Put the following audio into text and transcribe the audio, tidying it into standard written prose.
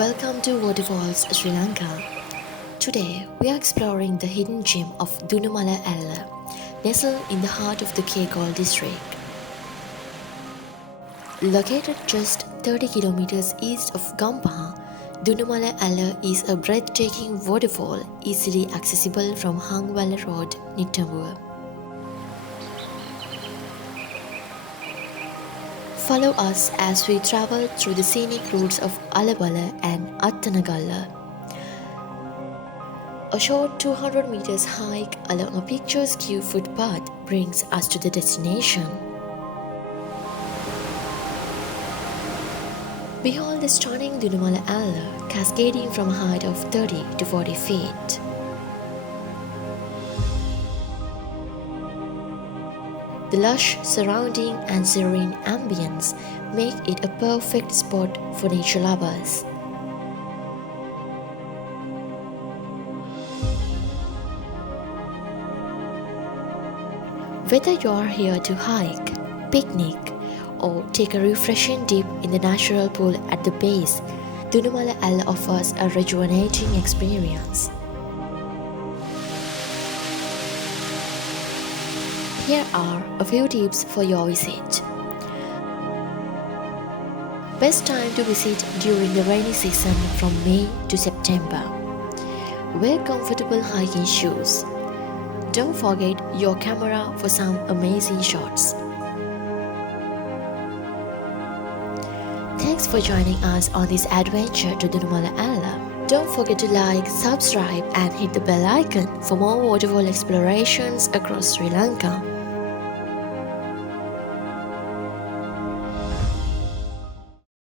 Welcome to Waterfalls, Sri Lanka. Today, we are exploring the hidden gem of Dunumala, nestled in the heart of the 𝙒𝙖𝙩𝙬 district. Located just 30 kilometers east of Gampaha, Dunumala is a breathtaking waterfall easily accessible from Hangwala Road, Nittambuwa. Follow us as we travel through the scenic routes of Alabala and Attanagalla. A short 200 meters hike along a picturesque footpath brings us to the destination. Behold the stunning Dunumala cascading from a height of 30 to 40 feet. The lush surrounding and serene ambience make it a perfect spot for nature lovers. Whether you are here to hike, picnic, or take a refreshing dip in the natural pool at the base, Dunumala offers a rejuvenating experience. Here are a few tips for your visit. Best time to visit during the rainy season from May to September. Wear comfortable hiking shoes. Don't forget your camera for some amazing shots. Thanks for joining us on this adventure to Dunumala. Don't forget to like, subscribe and hit the bell icon for more waterfall explorations across Sri Lanka.